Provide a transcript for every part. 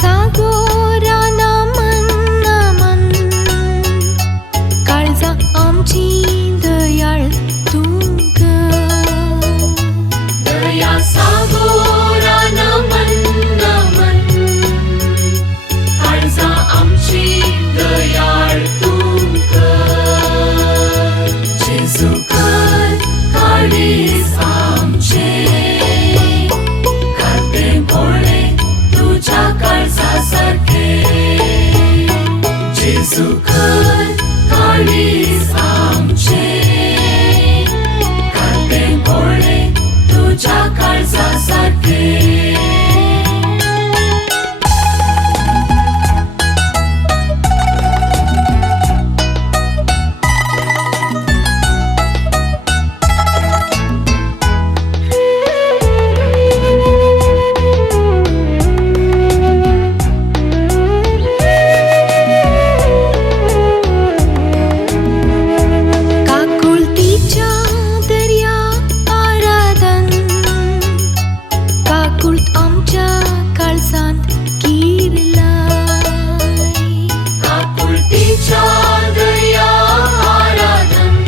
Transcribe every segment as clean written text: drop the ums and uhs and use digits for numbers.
सागोरा नमन नमन काळजा आमची दयाळ तू ग दया सागोरा नमन नमन काळजा आमची दयाळ तू कर जेजू कर काळीज आमचे करते भोळे तुझ्या काळजासारखे जेजू कर काळीज आमचे करते भोळे तुझ्या काळजासारखे काकुळतीच्या दर्या आराधन काकुळत आमच्या काळजांत किरलाय काकुळतीच्या दर्या आराधन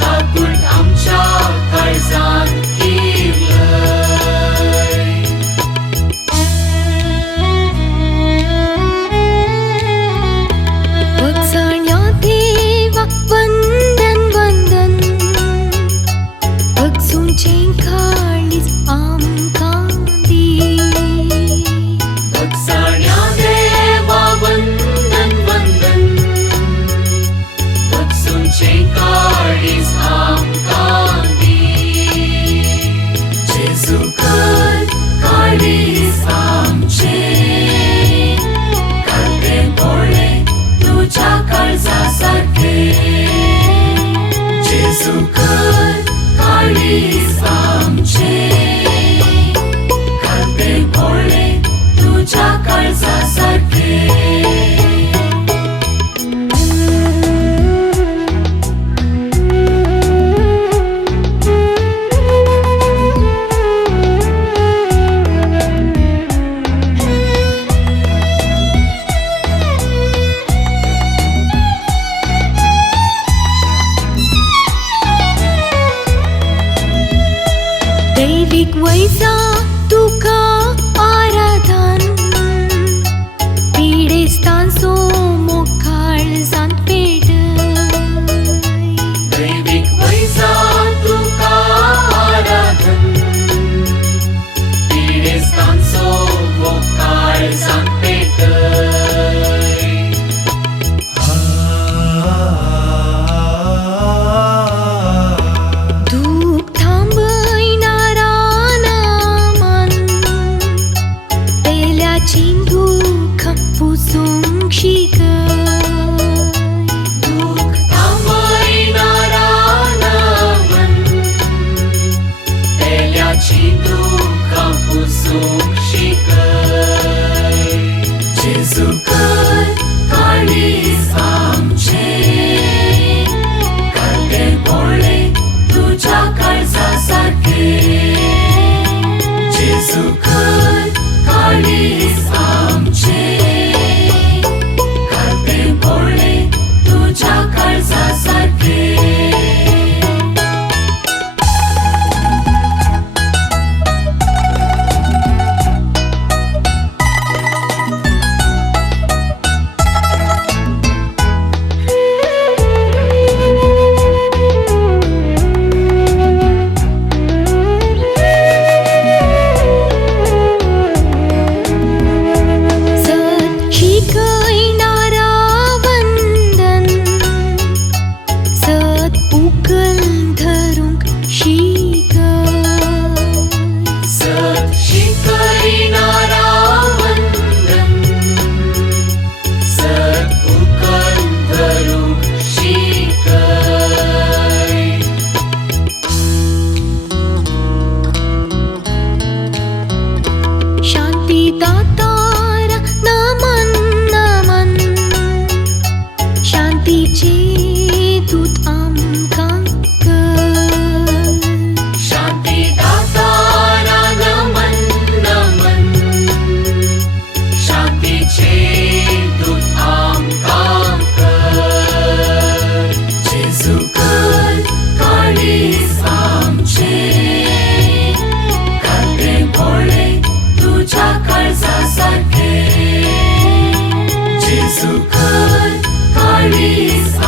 काकुळत आमच्या काळजांत किरलय वखसाण्या देवा वंदन वंदन वखसूंचे काळीज आमकां दी वखसाण्या देवा वंदन वंदन वखसूंचे काळीज आमकां दी जेजू कर काळीज आमचे करते भोळे तुझ्या काळजासारखे जेजू कर काळीज आमचे करते भोळे तुझ्या काळजासारखे दैविक वैजा तुका आराधन पिडेस्तांचो मोखाळ जान पेटय दैविक वैजा तुका आराधन पिडेस्तांचो मोकाळ जान पेटय दूख थांबयणारा नामन पेल्याची दुःख पुसूंक शिकय दुःख थांबयणारा नामन पेल्याची दुःख पुसूंक शिकय जेजू कर काळीज आमचे करते भोळे तुझ्या काळजासारखे जेजू कर काळीज आमचे करते भोळे तुझ्या काळजासारखे सत शिकयणारा वंदन सत उखल धरूंक शिकय सत शिकयणारा वंदन सत उखल धरूंक शिकय शांती दातारा नमन नमन शांतीचे दूत आमकां कर शांती दातारा नमन नमन 24